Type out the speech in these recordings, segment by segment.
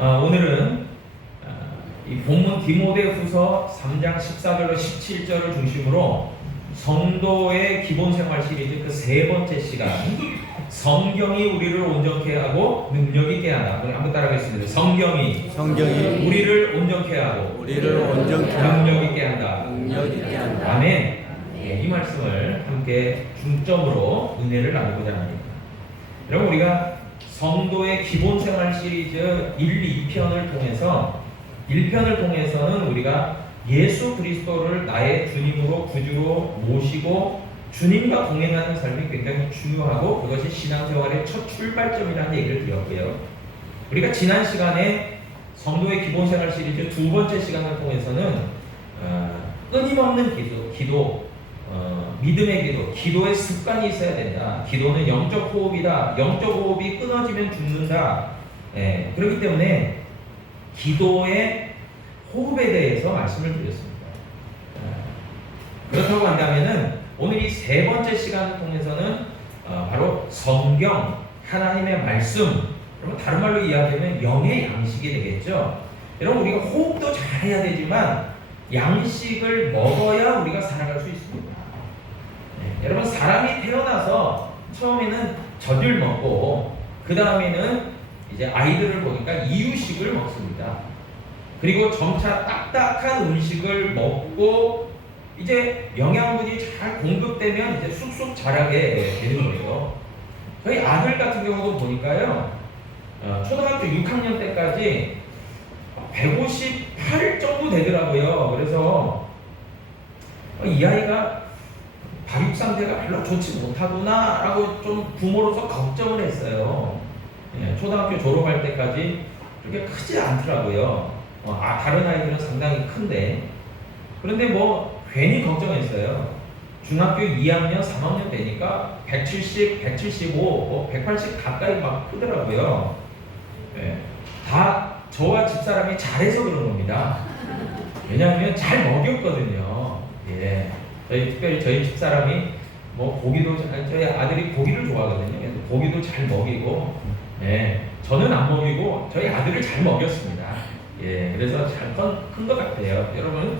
오늘은 이 본문 디모데후서 3장 14절로 17절을 중심으로 성도의 기본 생활 시리즈 그 세 번째 시간, 성경이 우리를 온전케 하고 능력 있게 하다. 한번 따라하겠습니다. 성경이 우리를 온전케 하고 능력 있게 한다. 아멘. 이 말씀을 함께 중점으로 은혜를 나누고자 합니다. 여러분, 우리가 성도의 기본 생활 시리즈 1, 2편을 통해서 1편을 통해서는 우리가 예수 그리스도를 나의 주님으로 구주로 모시고 주님과 동행하는 삶이 굉장히 중요하고 그것이 신앙생활의 첫 출발점이라는 얘기를 드렸고요. 우리가 지난 시간에 성도의 기본 생활 시리즈 두 번째 시간을 통해서는 끊임없는 기도, 믿음의 기도의 습관이 있어야 된다. 기도는 영적 호흡이다. 영적 호흡이 끊어지면 죽는다. 그렇기 때문에 기도의 호흡에 대해서 말씀을 드렸습니다. 그렇다고 한다면은 오늘 이 세 번째 시간을 통해서는 바로 성경, 하나님의 말씀, 여러분 다른 말로 이야기하면 영의 양식이 되겠죠. 여러분, 우리가 호흡도 잘해야 되지만 양식을 먹어야 우리가 살아갈 수 있습니다. 여러분, 사람이 태어나서 처음에는 젖을 먹고 그 다음에는 이제 아이들을 보니까 이유식을 먹습니다. 그리고 점차 딱딱한 음식을 먹고 이제 영양분이 잘 공급되면 이제 쑥쑥 자라게 되는 거예요. 저희 아들 같은 경우도 보니까요, 초등학교 6학년 때까지 158 정도 되더라고요. 그래서 이 아이가 발육 상태가 별로 좋지 못하구나 라고 좀 부모로서 걱정을 했어요. 초등학교 졸업할 때까지 그렇게 크지 않더라고요. 다른 아이들은 상당히 큰데, 그런데 뭐 괜히 걱정했어요. 중학교 2학년, 3학년 되니까 170, 175, 180 가까이 막 크더라고요. 다 저와 집사람이 잘해서 그런 겁니다. 왜냐하면 잘 먹였거든요. 특별히 저희 집사람이 뭐 고기도 저희 아들이 고기를 좋아하거든요. 그래서 고기도 잘 먹이고, 저는 안 먹이고 저희 아들을 잘 먹였습니다. 그래서 잘 큰 것 같아요. 여러분,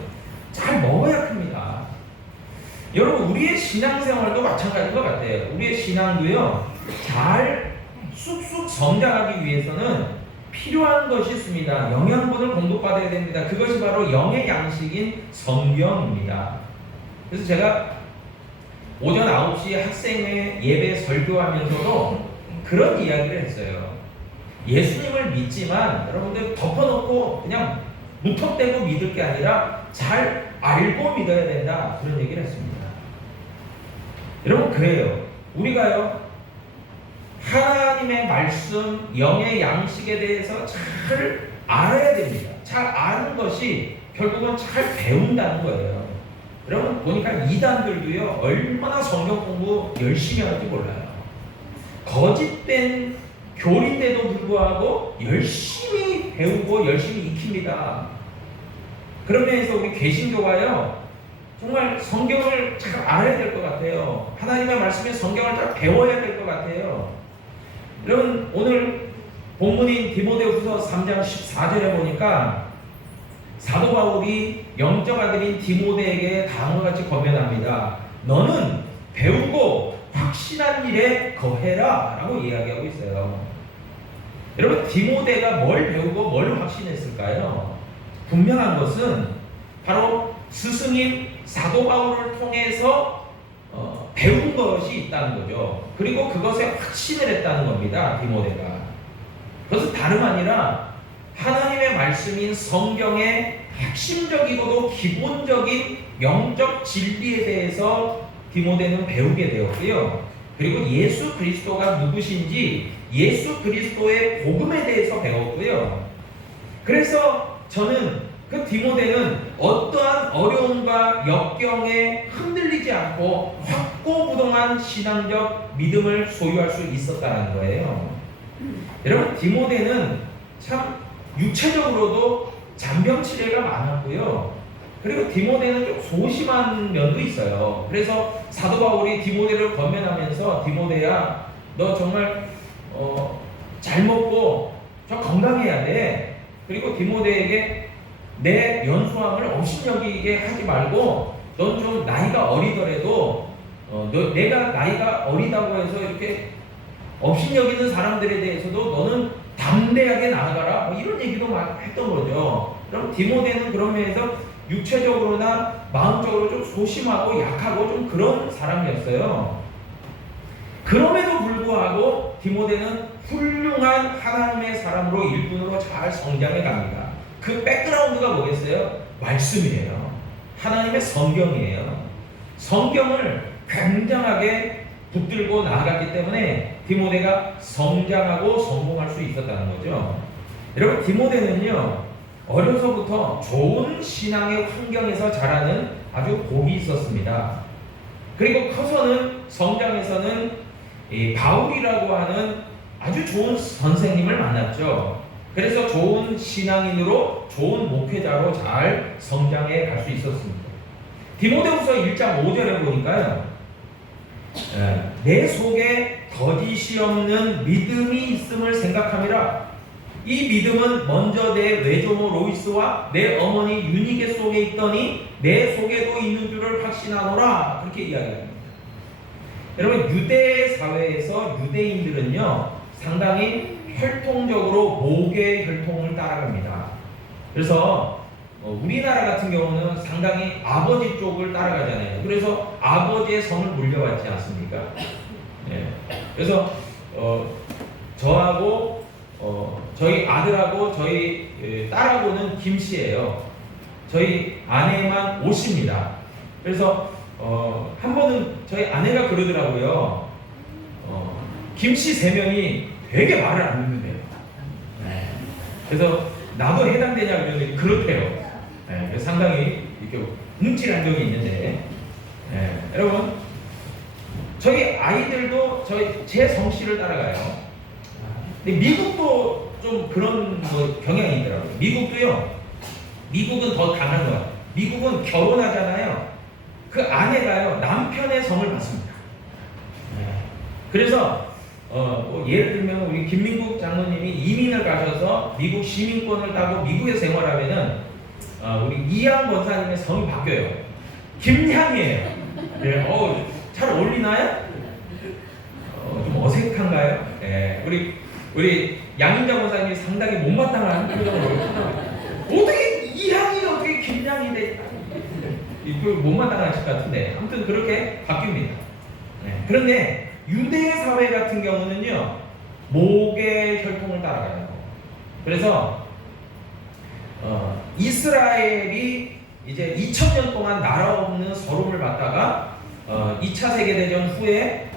잘 먹어야 큽니다. 여러분, 우리의 신앙생활도 마찬가지인 것 같아요. 우리의 신앙도요, 잘 쑥쑥 성장하기 위해서는 필요한 것이 있습니다. 영양분을 공급받아야 됩니다. 그것이 바로 영의 양식인 성경입니다. 그래서 제가 오전 9시 학생회 예배 설교하면서도 그런 이야기를 했어요. 예수님을 믿지만 여러분들 덮어놓고 그냥 무턱대고 믿을 게 아니라 잘 알고 믿어야 된다. 그런 얘기를 했습니다. 여러분, 그래요. 우리가요, 하나님의 말씀, 영의 양식에 대해서 잘 알아야 됩니다. 잘 아는 것이 결국은 잘 배운다는 거예요. 여러분, 보니까 이단들도요, 얼마나 성경 공부 열심히 하는지 몰라요. 거짓된 교리인데도 불구하고 열심히 배우고 열심히 익힙니다. 그런 면에서 우리 개신교가요, 정말 성경을 잘 알아야 될 것 같아요. 하나님의 말씀에 성경을 잘 배워야 될 것 같아요. 여러분, 오늘 본문인 디모데후서 3장 14절에 보니까 사도 바울이 영적 아들인 디모데에게 다음과 같이 권면합니다. 너는 배우고 확신한 일에 거해라 라고 이야기하고 있어요. 여러분, 디모데가 뭘 배우고 뭘 확신했을까요? 분명한 것은 바로 스승인 사도 바울을 통해서 배운 것이 있다는 거죠. 그리고 그것에 확신을 했다는 겁니다. 디모데가. 그것은 다름 아니라 하나님의 말씀인 성경의 핵심적이고도 기본적인 영적 진리에 대해서 디모데는 배우게 되었고요. 그리고 예수 그리스도가 누구신지 예수 그리스도의 복음에 대해서 배웠고요. 그래서 저는 그 디모데는 어떠한 어려움과 역경에 흔들리지 않고 확고부동한 신앙적 믿음을 소유할 수 있었다는 거예요. 여러분, 디모데는 참 육체적으로도 잔병치레가 많았고요. 그리고 디모데는 좀 소심한 면도 있어요. 그래서 사도 바울이 디모데를 권면하면서 디모데야, 너 정말 잘 먹고 저 건강해야 돼. 그리고 디모데에게 내 연수함을 업신여기게 하지 말고 넌 좀 나이가 어리더라도 내가 나이가 어리다고 해서 이렇게 업신여기는 사람들에 대해서도 너는 담대하게 나아가라. 뭐 이런 얘기도 막 했던 거죠. 그럼 디모데는 그런 면에서 육체적으로나 마음적으로 좀 소심하고 약하고 좀 그런 사람이었어요. 그럼에도 불구하고 디모데는 훌륭한 하나님의 사람으로 일꾼으로 잘 성장해 갑니다. 그 백그라운드가 뭐겠어요? 말씀이에요. 하나님의 성경이에요. 성경을 굉장하게 붙들고 나아갔기 때문에 디모데가 성장하고 성공할 수 있었다는 거죠. 여러분, 디모데는요 어려서부터 좋은 신앙의 환경에서 자라는 아주 복이 있었습니다. 그리고 커서는 성장에서는 이 바울이라고 하는 아주 좋은 선생님을 만났죠. 그래서 좋은 신앙인으로 좋은 목회자로 잘 성장해 갈 수 있었습니다. 디모데후서 1장 5절에 보니까요, 내 속에 거짓이 없는 믿음이 있음을 생각함이라. 이 믿음은 먼저 내 외조모 로이스와 내 어머니 유니게 속에 있더니 내 속에도 있는 줄을 확신하노라. 그렇게 이야기합니다. 여러분, 유대 사회에서 유대인들은요 상당히 혈통적으로 모계 혈통을 따라갑니다. 그래서 우리나라 같은 경우는 상당히 아버지 쪽을 따라가잖아요. 그래서 아버지의 성을 물려받지 않습니까? 네. 그래서 저하고 저희 아들하고 저희 딸하고는 김씨예요. 저희 아내만 오씨입니다. 그래서 한 번은 저희 아내가 그러더라고요. 김씨 3명이 되게 말을 안 듣는데요. 네. 그래서 나도 해당되냐 그러는데 그렇대요. 네. 상당히 이렇게 움찔한 적이 있는데, 네. 여러분, 저희 아이들도 제 성씨를 따라가요. 근데 미국도 좀 그런 경향이 있더라고요. 미국은 더 강한 거예요. 미국은 결혼하잖아요. 그 아내가요 남편의 성을 받습니다. 그래서 예를 들면 우리 김민국 장로님이 이민을 가셔서 미국 시민권을 따고 미국에 생활하면은 우리 이양 권사님의 성이 바뀌어요. 김향이에요. 네, 잘 어울리나요? 좀 어색한가요? 네, 우리 양인자 권사님이 상당히 못마땅한 표정으로 어떻게 이향이가 어떻게 김향이 돼? 못마땅하실 것 같은데 아무튼 그렇게 바뀝니다. 네, 그런데 유대 사회 같은 경우는요 모계 혈통을 따라가요. 그래서 이스라엘이 이제 2000년 동안 나라 없는 서름을 받다가 2차 세계대전 후에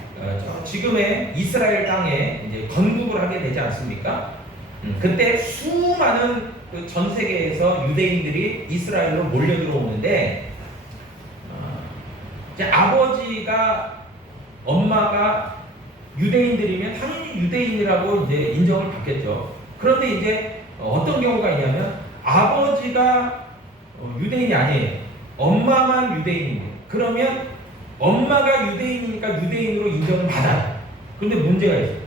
지금의 이스라엘 땅에 이제 건국을 하게 되지 않습니까? 그때 수많은 전 세계에서 유대인들이 이스라엘로 몰려 들어오는데 이제 아버지가 엄마가 유대인들이면 당연히 유대인이라고 이제 인정을 받겠죠. 그런데 이제 어떤 경우가 있냐면 아버지가 유대인이 아니에요. 엄마만 유대인이에요. 그러면 엄마가 유대인이니까 유대인으로 인정을 받아요. 그런데 문제가 있어요.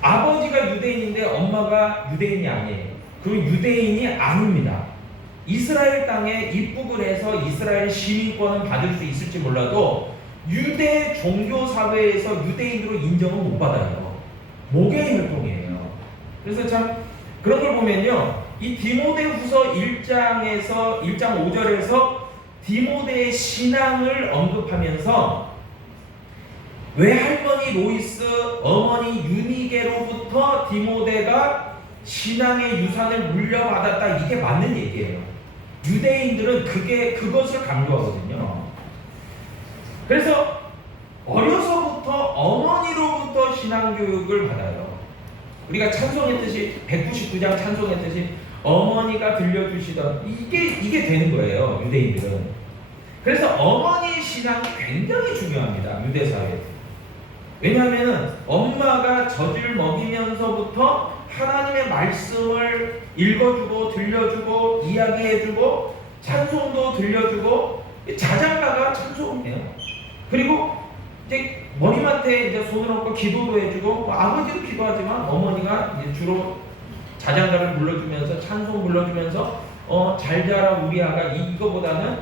아버지가 유대인인데 엄마가 유대인이 아니에요. 그럼 유대인이 아닙니다. 이스라엘 땅에 입국을 해서 이스라엘 시민권은 받을 수 있을지 몰라도 유대 종교 사회에서 유대인으로 인정은 못 받아요. 모계 혈통이에요. 그래서 참 그런 걸 보면요, 이 디모데후서 1장 5절에서 디모데의 신앙을 언급하면서 외할머니 로이스, 어머니 유니게로부터 디모데가 신앙의 유산을 물려받았다, 이게 맞는 얘기예요. 유대인들은 그것을 강조하거든요. 그래서 어려서부터 어머니로부터 신앙교육을 받아요. 우리가 찬송했듯이 199장 찬송했듯이 어머니가 들려주시던 이게 되는 거예요, 유대인들은. 그래서 어머니의 신앙이 굉장히 중요합니다, 유대 사회에. 왜냐하면 엄마가 젖을 먹이면서부터 하나님의 말씀을 읽어주고 들려주고 이야기해주고 찬송도 들려주고, 자장가가 찬송이에요. 그리고 이제 머리맡에 이제 손을 얹고 기도도 해주고, 아버지도 기도하지만 어머니가 이제 주로 자장가를 불러주면서 찬송 불러주면서 잘 자라 우리 아가 이거보다는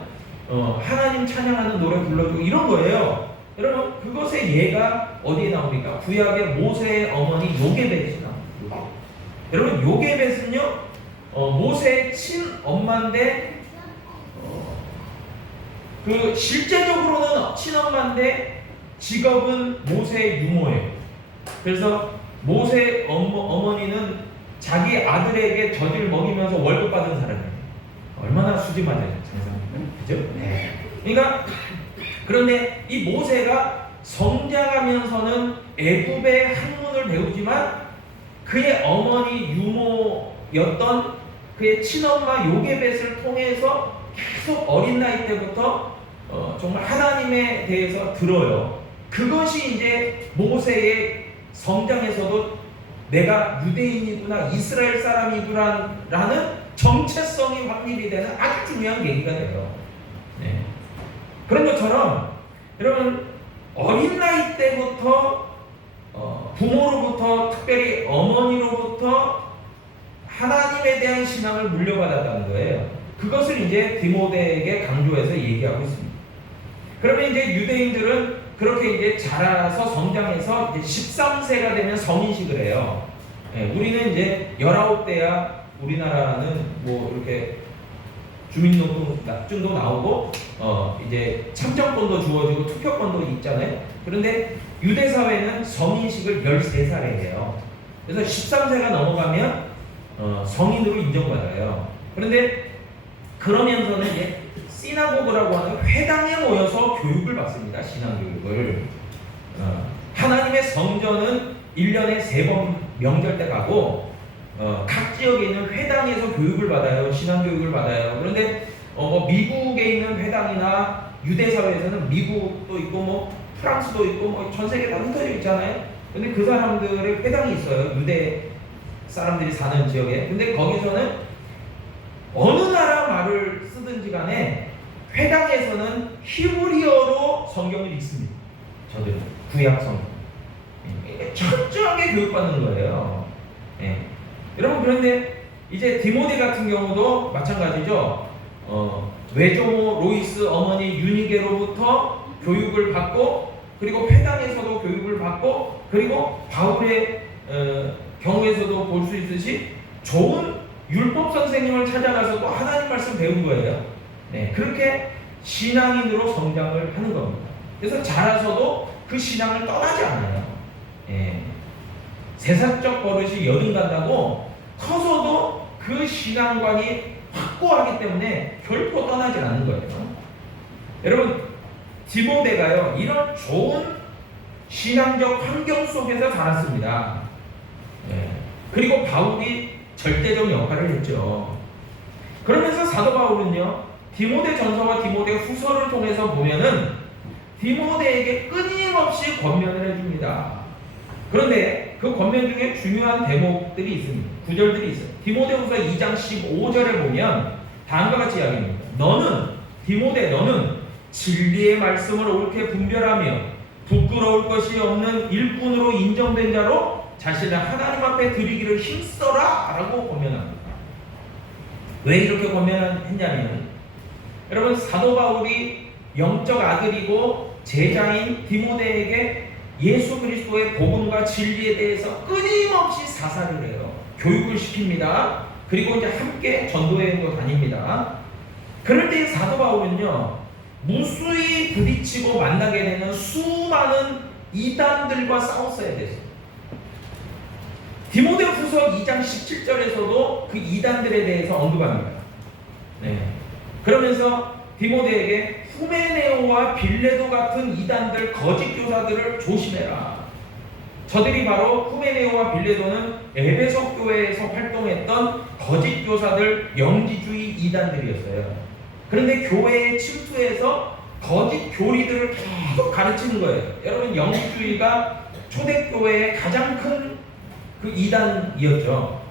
하나님 찬양하는 노래 불러주고 이런 거예요. 여러분 그것의 예가 어디에 나옵니까? 구약의 모세의 어머니 요게벳이 나옵니다. 여러분 요게벳은요 모세의 친엄마인데 그 실제적으로는 친엄마인데 직업은 모세의 유모예요. 그래서 모세 어머니는 자기 아들에게 젖을 먹이면서 월급 받은 사람이에요. 얼마나 수지 맞아요, 장사님. 그죠? 네. 그러니까 그런데 이 모세가 성장하면서는 애굽의 학문을 배우지만 그의 어머니 유모였던 그의 친엄마 요게벳을 통해서 계속 어린 나이 때부터 정말 하나님에 대해서 들어요. 그것이 이제 모세의 성장에서도 내가 유대인이구나 이스라엘 사람이구나라는 정체성이 확립이 되는 아주 중요한 계기가 돼요. 네. 그런 것처럼 여러분 어린 나이 때부터 부모로부터 특별히 어머니로부터 하나님에 대한 신앙을 물려받았다는 거예요. 그것을 이제 디모데에게 강조해서 얘기하고 있습니다. 그러면 이제 유대인들은 그렇게 이제 자라서 성장해서 이제 13세가 되면 성인식을 해요. 예, 우리는 이제 19대야 우리나라는 뭐 이렇게 주민등록증도 나오고 이제 참정권도 주어지고 투표권도 있잖아요. 그런데 유대 사회는 성인식을 13살에 해요. 그래서 13세가 넘어가면 성인으로 인정받아요. 그런데 그러면서는 이제 시나고그라고 하는 회당에 모여서 교육을 받습니다. 신앙교육을. 하나님의 성전은 1년에 3번 명절 때 가고 각 지역에 있는 회당에서 교육을 받아요. 신앙교육을 받아요. 그런데 미국에 있는 회당이나 유대 사회에서는 미국도 있고 뭐 프랑스도 있고 뭐 전 세계 다 흩어져 있잖아요. 근데 그 사람들의 회당이 있어요. 유대 사람들이 사는 지역에. 근데 거기서는 어느 나라 말을 쓰든지 간에 회당에서는 히브리어로 성경을 읽습니다. 저들은 구약 성경. 철저하게 교육받는 거예요. 예. 여러분 그런데 이제 디모데 같은 경우도 마찬가지죠. 외조모 로이스 어머니 유니게로부터 교육을 받고 그리고 회당에서도 교육을 받고 그리고 바울의 경우에서도 볼 수 있듯이 좋은 율법 선생님을 찾아가서 또 하나님 말씀 배운 거예요. 네, 그렇게 신앙인으로 성장을 하는 겁니다. 그래서 자라서도 그 신앙을 떠나지 않아요. 네. 세상적 버릇이 여든 간다고 커서도 그 신앙관이 확고하기 때문에 결코 떠나지 않는 거예요. 여러분 디모데가요 이런 좋은 신앙적 환경 속에서 자랐습니다. 네. 그리고 바울이 절대적 역할을 했죠. 그러면서 사도 바울은요 디모데 전서와 디모데 후서를 통해서 보면은 디모데에게 끊임없이 권면을 해줍니다. 그런데 그 권면 중에 중요한 대목들이 있습니다. 구절들이 있어요. 디모데후서 2장 15절에 보면 다음과 같이 이야기합니다. 너는 디모데 너는 진리의 말씀을 옳게 분별하며 부끄러울 것이 없는 일꾼으로 인정된 자로 자신을 하나님 앞에 드리기를 힘써라 라고 권면합니다. 왜 이렇게 권면했냐면 여러분 사도 바울이 영적 아들이고 제자인 디모데에게 예수 그리스도의 복음과 진리에 대해서 끊임없이 사사를 해요. 교육을 시킵니다. 그리고 이제 함께 전도여행도 다닙니다. 그럴 때 사도 바울은요 무수히 부딪히고 만나게 되는 수많은 이단들과 싸웠어야 됐어요. 디모데후서 2장 17절에서도 그 이단들에 대해서 언급합니다. 네. 그러면서 디모데에게 후메네오와 빌레도 같은 이단들 거짓 교사들을 조심해라. 저들이 바로 후메네오와 빌레도는 에베소 교회에서 활동했던 거짓 교사들 영지주의 이단들이었어요. 그런데 교회에 침투해서 거짓 교리들을 계속 가르치는 거예요. 여러분 영지주의가 초대교회의 가장 큰 그 이단이었죠.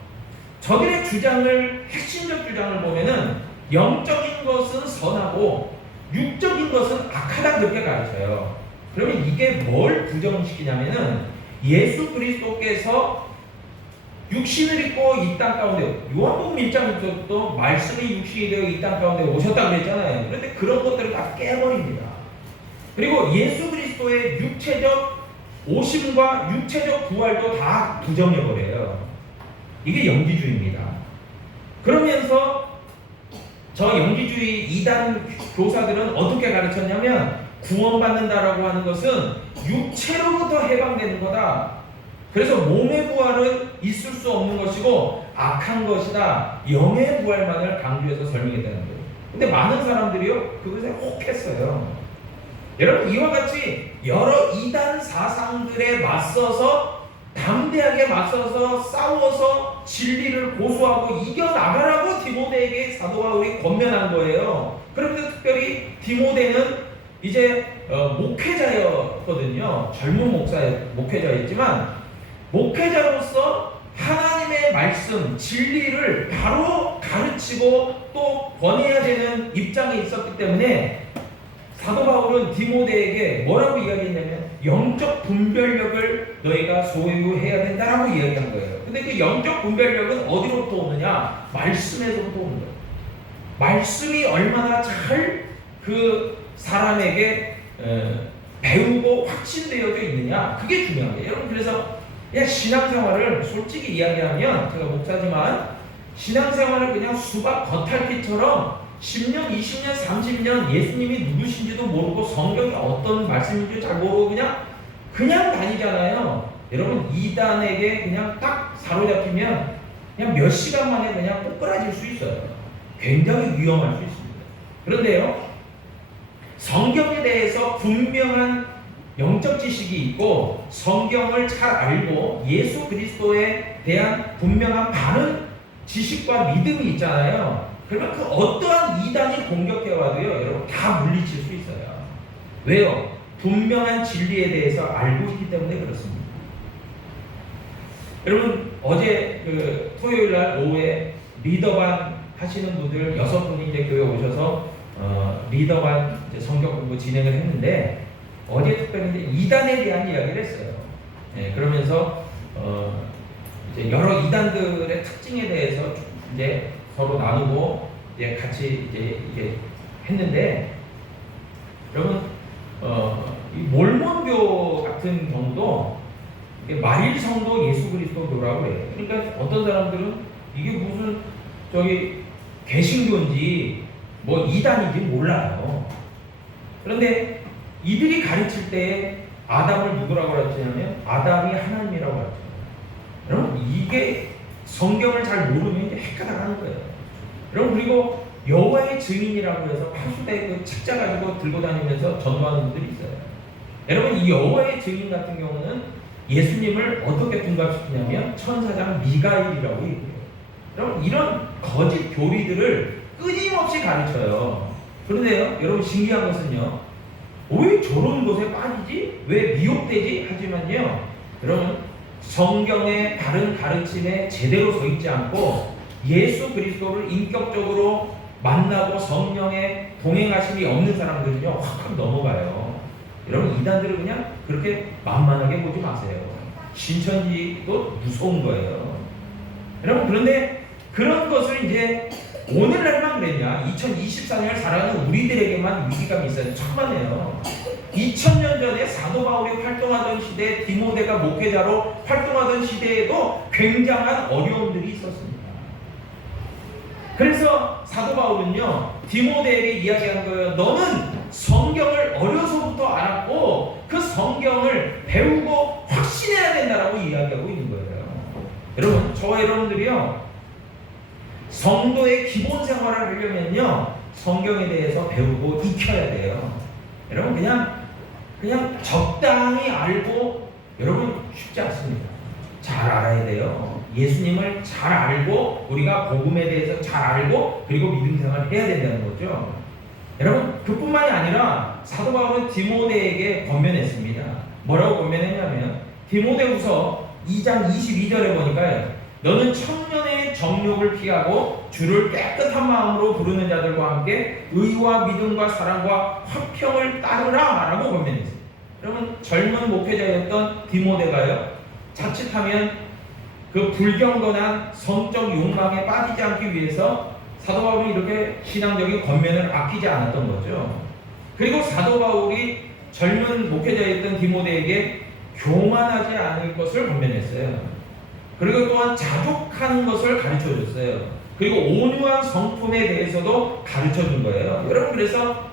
저들의 주장을 핵심적 주장을 보면은 영적인 것은 선하고 육적인 것은 악하다 그렇게 가르쳐요. 그러면 이게 뭘 부정시키냐면은 예수 그리스도께서 육신을 입고 이 땅 가운데, 요한복음 1장에서도 말씀이 육신이 되어 이 땅 가운데 오셨다고 그랬잖아요. 그런데 그런 것들을 다 깨버립니다. 그리고 예수 그리스도의 육체적 오심과 육체적 부활도 다 부정해버려요. 이게 영지주의입니다. 그러면서 저 영지주의 이단 교사들은 어떻게 가르쳤냐면, 구원받는다라고 하는 것은 육체로부터 해방되는 거다. 그래서 몸의 부활은 있을 수 없는 것이고 악한 것이다. 영의 부활만을 강조해서 설명했다는 거예요. 근데 많은 사람들이요, 그것에 혹했어요. 여러분, 이와 같이 여러 이단 사상들에 맞서서 담대하게 맞서서 싸워서 진리를 고수하고 이겨나가라고 디모데에게 사도 바울이 권면한 거예요. 그런데 특별히 디모데는 이제 목회자였거든요. 젊은 목회자였지만 목회자로서 하나님의 말씀, 진리를 바로 가르치고 또 권해야 되는 입장에 있었기 때문에 사도 바울은 디모데에게 뭐라고 이야기했냐면, 영적 분별력을 너희가 소유해야 된다라고 이야기한 거예요. 근데 그 영적 분별력은 어디로부터 오느냐? 말씀에서부터 오는 거예요. 말씀이 얼마나 잘 그 사람에게 배우고 확신되어져 있느냐, 그게 중요한 거예요. 여러분, 그래서 그냥 신앙생활을 솔직히 이야기하면, 제가 목사지만 신앙생활을 그냥 수박 겉핥기처럼 10년, 20년, 30년 예수님이 누구신지도 모르고 성경이 어떤 말씀인지 잘 모르고 그냥 다니잖아요. 여러분, 이단에게 그냥 딱 사로잡히면 그냥 몇 시간 만에 그냥 꼬꾸라질 수 있어요. 굉장히 위험할 수 있습니다. 그런데요, 성경에 대해서 분명한 영적 지식이 있고 성경을 잘 알고 예수 그리스도에 대한 분명한 바른 지식과 믿음이 있잖아요. 그러면 그 어떠한 이단이 공격해와도요, 여러분 다 물리칠 수 있어요. 왜요? 분명한 진리에 대해서 알고 있기 때문에 그렇습니다. 여러분, 어제 그 토요일날 오후에 리더반 하시는 분들 6분이 이제 교회 오셔서 리더반 이제 성경 공부 진행을 했는데, 어제 특별히 이제 이단에 대한 이야기를 했어요. 네, 그러면서 이제 여러 이단들의 특징에 대해서 이제 서로 나누고 이제 같이 이제 했는데, 여러분 이 몰몬교 같은 경우도 말일성도 예수 그리스도교라고 해요. 그러니까 어떤 사람들은 이게 무슨 개신교인지 뭐 이단인지 몰라요. 그런데 이들이 가르칠 때 아담을 누구라고 가르치냐면 아담이 하나님이라고 가르쳐요. 여러분, 이게 성경을 잘 모르면 이제 헷갈려 하는 거예요. 여러분, 그리고 여호와의 증인이라고 해서 파수대 그 책자 가지고 들고 다니면서 전도하는 분들이 있어요. 여러분, 이 여호와의 증인 같은 경우는 예수님을 어떻게 둔갑시키냐면 천사장 미가엘이라고 얘기해요. 여러분, 이런 거짓 교리들을 끊임없이 가르쳐요. 그런데요, 여러분 신기한 것은요, 왜 저런 것에 빠지지? 왜 미혹되지? 하지만요, 여러분 성경의 다른 가르침에 제대로 서 있지 않고 예수 그리스도를 인격적으로 만나고 성령의 동행하심이 없는 사람들은요, 확 넘어가요. 여러분, 이단들을 그냥 그렇게 만만하게 보지 마세요. 신천지도 무서운 거예요. 여러분, 그런데 그런 것을 이제 오늘날만 그랬냐? 2024년을 살아가는 우리들에게만 위기감이 있어요. 천만에요. 2000년 전에 사도 바울이 활동하던 시대, 디모데가 목회자로 활동하던 시대에도 굉장한 어려움들이 있었습니다. 그래서 사도 바울은요, 디모데에게 이야기한 거예요. 너는 성경을 어려서부터 알았고 그 성경을 배우고 확신해야 된다라고 이야기하고 있는 거예요. 여러분, 저와 여러분들이요, 성도의 기본 생활을 하려면요, 성경에 대해서 배우고 익혀야 돼요. 여러분, 그냥 적당히 알고, 여러분 쉽지 않습니다. 잘 알아야 돼요. 예수님을 잘 알고 우리가 복음에 대해서 잘 알고 그리고 믿음 생활을 해야 된다는 거죠. 여러분, 그뿐만이 아니라 사도 바울은 디모데에게 권면했습니다. 뭐라고 권면했냐면 디모데후서 2장 22절에 보니까요, 너는 청년의 정욕을 피하고 주를 깨끗한 마음으로 부르는 자들과 함께 의와 믿음과 사랑과 화평을 따르라 라고 권면했습니다. 여러분, 젊은 목회자였던 디모데가요, 자칫하면 그 불경건한 성적 욕망에 빠지지 않기 위해서 사도 바울은 이렇게 신앙적인 겉면을 아끼지 않았던 거죠. 그리고 사도 바울이 젊은 목회자였던 디모데에게 교만하지 않을 것을 권면했어요. 그리고 또한 자족하는 것을 가르쳐 줬어요. 그리고 온유한 성품에 대해서도 가르쳐 준 거예요. 여러분, 그래서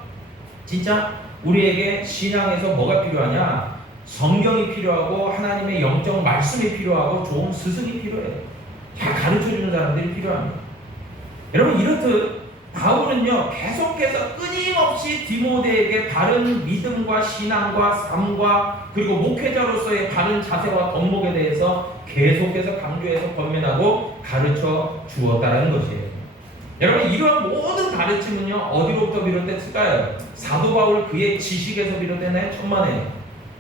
진짜 우리에게 신앙에서 뭐가 필요하냐? 성경이 필요하고 하나님의 영적 말씀이 필요하고 좋은 스승이 필요해요. 다 가르쳐 주는 사람들이 필요합니다. 여러분, 이렇듯 바울은요 계속해서 끊임없이 디모데에게 바른 믿음과 신앙과 삶과 그리고 목회자로서의 바른 자세와 덕목에 대해서 계속해서 강조해서 권면하고 가르쳐 주었다는 것이에요. 여러분, 이런 모든 가르침은요 어디로부터 비롯됐을까요? 사도 바울 그의 지식에서 비롯되나요? 천만에요.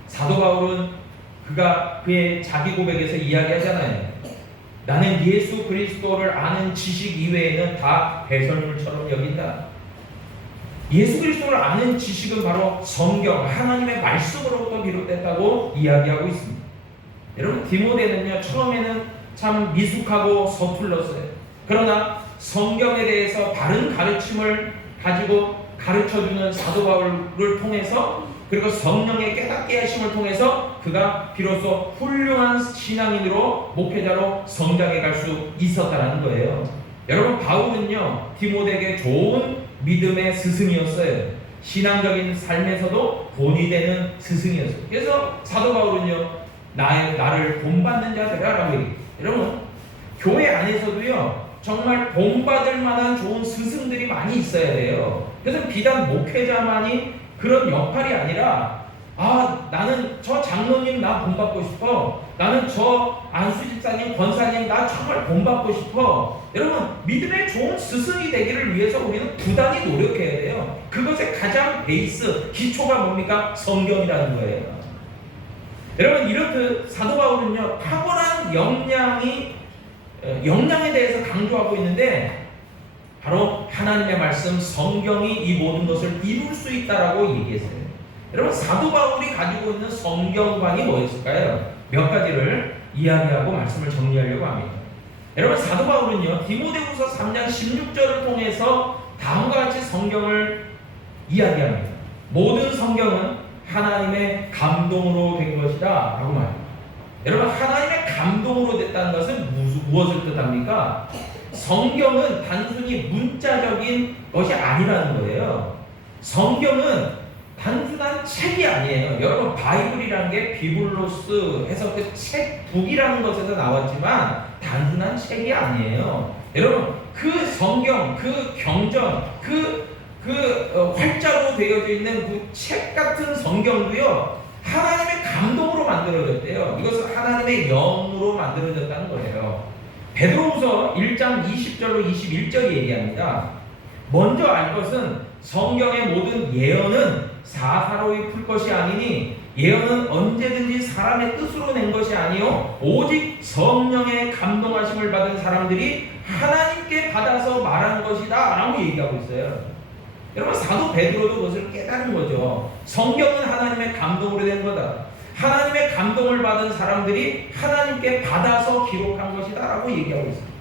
사도 바울은 그의 자기 고백에서 이야기하잖아요. 나는 예수 그리스도를 아는 지식 이외에는 다 배설물처럼 여긴다. 예수 그리스도를 아는 지식은 바로 성경, 하나님의 말씀으로부터 비롯됐다고 이야기하고 있습니다. 여러분, 디모데는요 처음에는 참 미숙하고 서툴렀어요. 그러나 성경에 대해서 바른 가르침을 가지고 가르쳐주는 사도 바울을 통해서, 그리고 성령의 깨닫게 하심을 통해서 그가 비로소 훌륭한 신앙인으로 목회자로 성장해 갈 수 있었다는 거예요. 여러분, 바울은요 디모데에게 좋은 믿음의 스승이었어요. 신앙적인 삶에서도 본이 되는 스승이었어요. 그래서 사도 바울은요 나를 본받는 자들아 라고 얘기해요. 여러분, 교회 안에서도요 정말 본받을 만한 좋은 스승들이 많이 있어야 돼요. 그래서 비단 목회자만이 그런 역할이 아니라, 나는 저 장로님 나 본받고 싶어, 나는 저 안수집사님 권사님 나 정말 본받고 싶어. 여러분, 믿음의 좋은 스승이 되기를 위해서 우리는 부단히 노력해야 돼요. 그것의 가장 베이스 기초가 뭡니까? 성경이라는 거예요. 여러분, 이렇듯 사도 바울은요 탁월한 역량에 대해서 강조하고 있는데, 바로 하나님의 말씀 성경이 이 모든 것을 이룰 수 있다라고 얘기했어요. 여러분, 사도 바울이 가지고 있는 성경관이 뭐였을까요? 몇 가지를 이야기하고 말씀을 정리하려고 합니다. 여러분, 사도 바울은요 디모데후서 3장 16절을 통해서 다음과 같이 성경을 이야기합니다. 모든 성경은 하나님의 감동으로 된 것이다 라고 말합니다. 여러분, 하나님의 감동으로 됐다는 것은 무엇을 뜻합니까? 성경은 단순히 문자적인 것이 아니라는 거예요. 성경은 단순한 책이 아니에요. 여러분, 바이블이라는 게 비블로스 해서 그 책, 북이라는 것에서 나왔지만 단순한 책이 아니에요. 여러분, 그 성경, 그 경전, 활자로 되어져 있는 그 책 같은 성경도요 하나님의 감동으로 만들어졌대요. 이것은 하나님의 영으로 만들어졌다는 거예요. 베드로후서 1장 20절로 21절 얘기합니다. 먼저 알 것은 성경의 모든 예언은 사사로이 풀 것이 아니니 예언은 언제든지 사람의 뜻으로 낸 것이 아니요 오직 성령의 감동하심을 받은 사람들이 하나님께 받아서 말한 것이다 라고 얘기하고 있어요. 여러분, 사도 베드로도 그것을 깨달은 거죠. 성경은 하나님의 감동으로 된 거다. 하나님의 감동을 받은 사람들이 하나님께 받아서 기록한 것이다 라고 얘기하고 있습니다.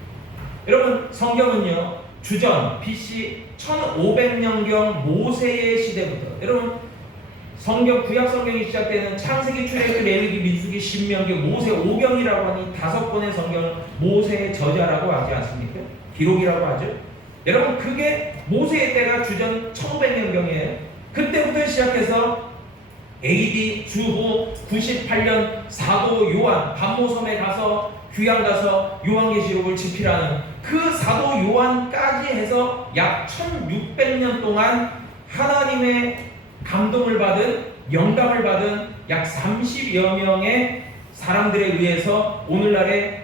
여러분, 성경은요 주전 BC 1500년경 모세의 시대부터, 여러분, 성경 구약 성경이 시작되는 창세기, 출애굽기, 레위기, 민수기, 신명기, 모세 오경이라고 하니 5권의 성경을 모세의 저자라고 하지 않습니까? 기록이라고 하죠. 여러분, 그게 모세의 때가 주전 1500년경이에요. 그때부터 시작해서 AD 주후 98년 사도 요한 반모섬에 가서 휴양 가서 요한계시록을 집필하는 그 사도 요한까지 해서 약 1600년 동안 하나님의 감동을 받은, 영감을 받은 약 30여 명의 사람들에 의해서 오늘날의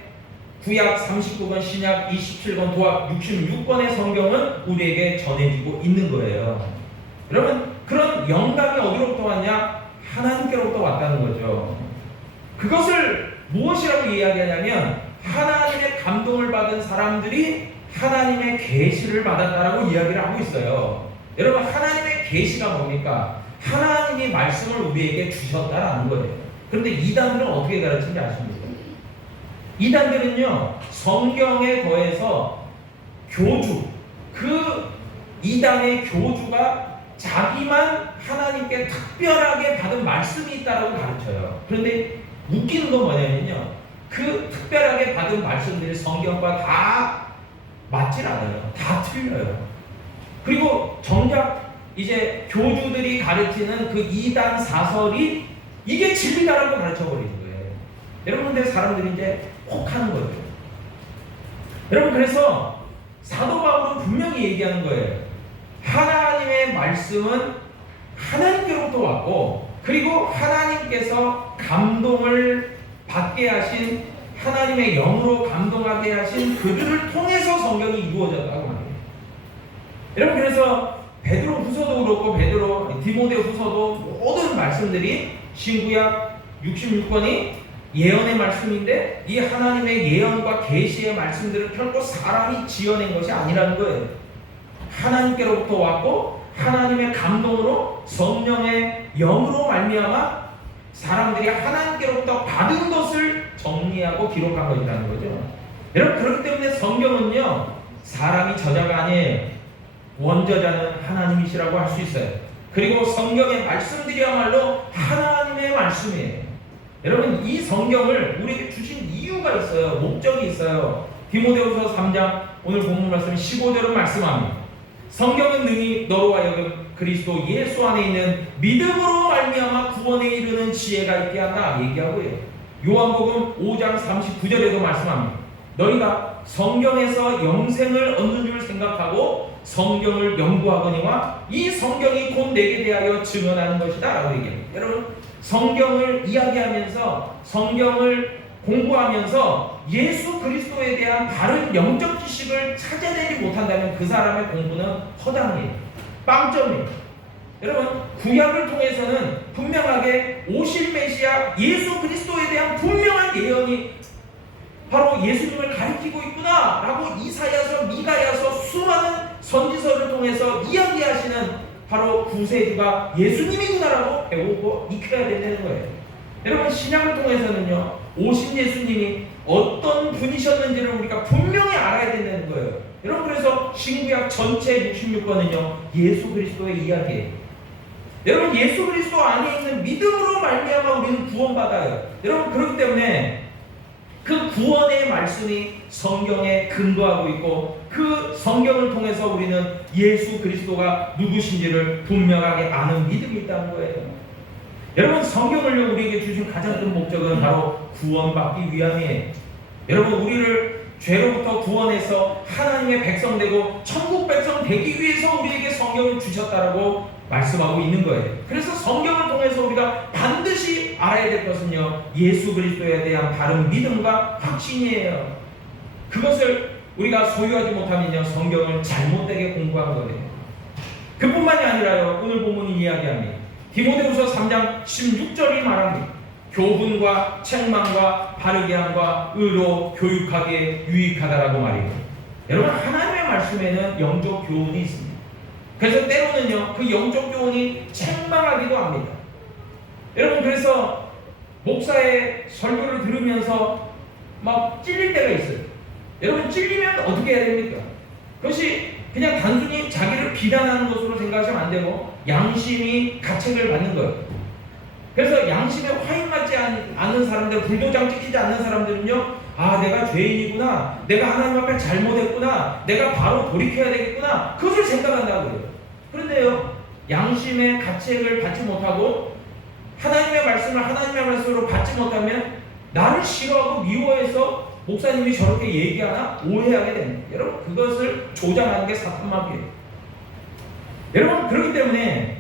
구약 39권, 신약 27권, 도합 66권의 성경은 우리에게 전해지고 있는 거예요. 여러분, 그런 영감이 어디로부터 왔냐? 하나님께로부터 왔다는 거죠. 그것을 무엇이라고 이야기하냐면 하나님의 감동을 받은 사람들이 하나님의 계시를 받았다라고 이야기를 하고 있어요. 여러분, 하나님의 계시가 뭡니까? 하나님이 말씀을 우리에게 주셨다라는 거예요. 그런데 이단들은 어떻게 가르치는지 아십니까? 이단들은요, 성경에 더해서 교주, 그 이단의 교주가 자기만 하나님께 특별하게 받은 말씀이 있다고 가르쳐요. 그런데 웃기는 건 뭐냐면요, 그 특별하게 받은 말씀들이 성경과 다 맞질 않아요. 다 틀려요. 그리고 정작 이제 교주들이 가르치는 그 이단 사설이 이게 진리다라고 가르쳐 버리는 거예요. 여러분, 근데 사람들이 이제 혹하는 거죠. 여러분, 그래서 사도 바울은 분명히 얘기하는 거예요. 하나님의 말씀은 하나님께로부터 왔고, 그리고 하나님께서 감동을 받게 하신, 하나님의 영으로 감동하게 하신 그들을 통해서 성경이 이루어졌다고 말해요. 여러분, 그래서 베드로 후서도 그렇고 디모데 후서도 모든 말씀들이 신구약 66권이 예언의 말씀인데, 이 하나님의 예언과 계시의 말씀들은 결코 사람이 지어낸 것이 아니라는 거예요. 하나님께로부터 왔고 하나님의 감동으로 성령의 영으로 말미암아 사람들이 하나님께로부터 받은 것을 정리하고 기록한 것이라는 거죠. 여러분, 그렇기 때문에 성경은요, 사람이 저자가 아니에요. 원저자는 하나님이시라고 할 수 있어요. 그리고 성경의 말씀들이야말로 하나님의 말씀이에요. 여러분, 이 성경을 우리에게 주신 이유가 있어요. 목적이 있어요. 디모데후서 3장 오늘 본문 말씀 15절은 말씀합니다. 성경은 능히 너로 하여금 그리스도 예수 안에 있는 믿음으로 말미암아 구원에 이르는 지혜가 있게 한다 얘기하고요. 요한복음 5장 39절에도 말씀합니다. 너희가 성경에서 영생을 얻는 줄 생각하고 성경을 연구하거니와 이 성경이 곧 내게 대하여 증언하는 것이다 라고 얘기합니다. 여러분, 성경을 이야기하면서, 성경을 공부하면서 예수 그리스도에 대한 바른 영적 지식을 찾아내지 못한다면 그 사람의 공부는 허당이에요. 빵점이에요. 여러분, 구약을 통해서는 분명하게 오실 메시아 예수 그리스도에 대한 분명한 예언이 바로 예수님을 가리키고 있구나 라고 이사야서, 미가야서 수많은 선지서를 통해서 이야기하시는 바로 구세주가 예수님이구나라고 배우고 익혀야 된다는 거예요. 여러분, 신약을 통해서는요, 오신 예수님이 어떤 분이셨는지를 우리가 분명히 알아야 된다는 거예요. 여러분, 그래서 신구약 전체 66권은요 예수 그리스도의 이야기예요. 여러분, 예수 그리스도 안에 있는 믿음으로 말미암아 우리는 구원받아요. 여러분, 그렇기 때문에 그 구원의 말씀이 성경에 근거하고 있고, 그 성경을 통해서 우리는 예수 그리스도가 누구신지를 분명하게 아는 믿음이 있다는 거예요. 여러분, 성경을 우리에게 주신 가장 큰 목적은 바로 구원받기 위함이에요. 여러분, 우리를 죄로부터 구원해서 하나님의 백성 되고 천국 백성 되기 위해서 우리에게 성경을 주셨다라고 말씀하고 있는 거예요. 그래서 성경을 통해서 우리가 반드시 알아야 될 것은요, 예수 그리스도에 대한 바른 믿음과 확신이에요. 그것을 우리가 소유하지 못하면요, 성경을 잘못되게 공부한 거예요. 그뿐만이 아니라요, 오늘 본문이 이야기합니다. 디모데후서 3장 16절이 말합니다. 교훈과 책망과 바르게 함과 의로 교육하기에 유익하다라고 말입니다. 여러분, 하나님의 말씀에는 영적 교훈이 있습니다. 그래서 때로는요, 그 영적 교훈이 책망하기도 합니다. 여러분, 그래서 목사의 설교를 들으면서 막 찔릴 때가 있어요. 여러분, 찔리면 어떻게 해야 됩니까? 그것이 그냥 단순히 자기를 비난하는 것으로 생각하시면 안 되고, 양심이 가책을 받는 거예요. 그래서 양심에 화인 맞지 않는 사람들, 불도장 찍히지 않는 사람들은요, 아, 내가 죄인이구나, 내가 하나님 앞에 잘못했구나, 내가 바로 돌이켜야 되겠구나, 그것을 생각한다고요. 그런데요, 양심의 가책을 받지 못하고 하나님의 말씀을 하나님의 말씀으로 받지 못하면 나를 싫어하고 미워해서 목사님이 저렇게 얘기하나 오해하게 됩니다. 여러분, 그것을 조장하는 게 사탄마귀예요. 여러분, 그렇기 때문에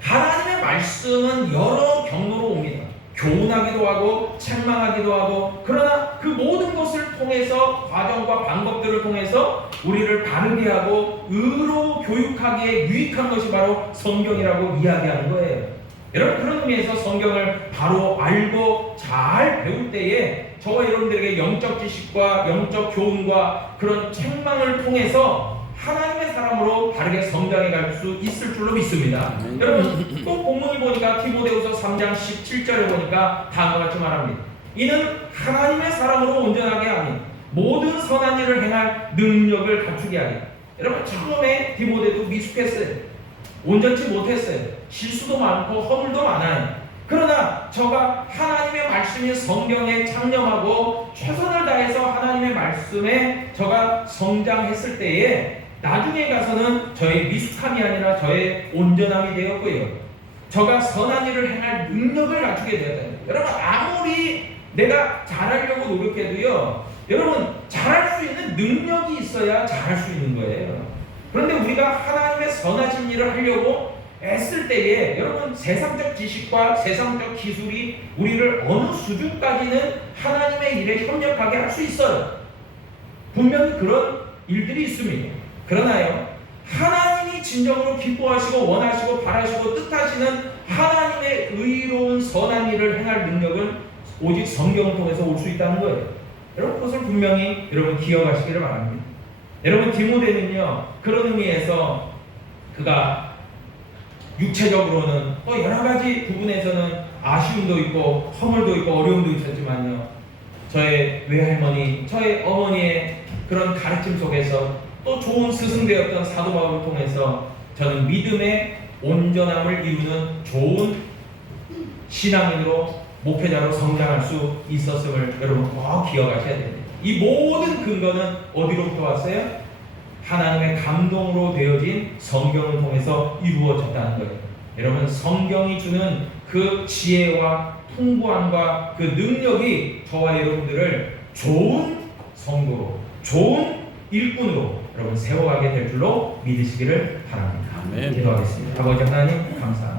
하나님의 말씀은 여러 경로로 옵니다. 교훈하기도 하고 책망하기도 하고, 그러나 그 모든 것을 통해서, 과정과 방법들을 통해서 우리를 바르게 하고 의로 교육하기에 유익한 것이 바로 성경이라고 이야기하는 거예요. 여러분, 그런 의미에서 성경을 바로 알고 잘 배울 때에 저와 여러분들에게 영적 지식과 영적 교훈과 그런 책망을 통해서 하나님의 사람으로 바르게 성장해 갈 수 있을 줄로 믿습니다. 여러분, 또 본문이 보니까 디모데후서 3장 17절에 보니까 다음과 같이 말합니다. 이는 하나님의 사람으로 온전하게 하니 모든 선한 일을 행할 능력을 갖추게 하리. 여러분, 처음에 디모데도 미숙했어요. 온전치 못했어요. 실수도 많고 허물도 많아요. 그러나 저가 하나님의 말씀인 성경에 창념하고 최선을 다해서 하나님의 말씀에 저가 성장했을 때에 나중에 가서는 저의 미숙함이 아니라 저의 온전함이 되었고요. 저가 선한 일을 행할 능력을 갖추게 되었다. 여러분, 아무리 내가 잘하려고 노력해도요, 여러분, 잘할 수 있는 능력이 있어야 잘할 수 있는 거예요. 그런데 우리가 하나님의 선하신 일을 하려고 애쓸 때에 여러분, 세상적 지식과 세상적 기술이 우리를 어느 수준까지는 하나님의 일에 협력하게 할 수 있어요. 분명히 그런 일들이 있습니다. 그러나요, 하나님이 진정으로 기뻐하시고 원하시고 바라시고 뜻하시는 하나님의 의로운 선한 일을 행할 능력은 오직 성경을 통해서 올 수 있다는 거예요. 여러분, 그것을 분명히 여러분 기억하시기를 바랍니다. 여러분, 디모데는요, 그런 의미에서 그가 육체적으로는 또 여러 가지 부분에서는 아쉬움도 있고 허물도 있고 어려움도 있었지만요, 저의 외할머니, 저의 어머니의 그런 가르침 속에서 또 좋은 스승되었던 사도 바울을 통해서 저는 믿음의 온전함을 이루는 좋은 신앙인으로 목회자로 성장할 수 있었음을 여러분 꼭 기억하셔야 됩니다. 이 모든 근거는 어디로부터 왔어요? 하나님의 감동으로 되어진 성경을 통해서 이루어졌다는 거예요. 여러분, 성경이 주는 그 지혜와 풍부함과 그 능력이 저와 여러분들을 좋은 성도로, 좋은 일꾼으로 여러분 세워가게 될 줄로 믿으시기를 바랍니다. 아멘. 기도하겠습니다. 아버지 하나님, 감사합니다.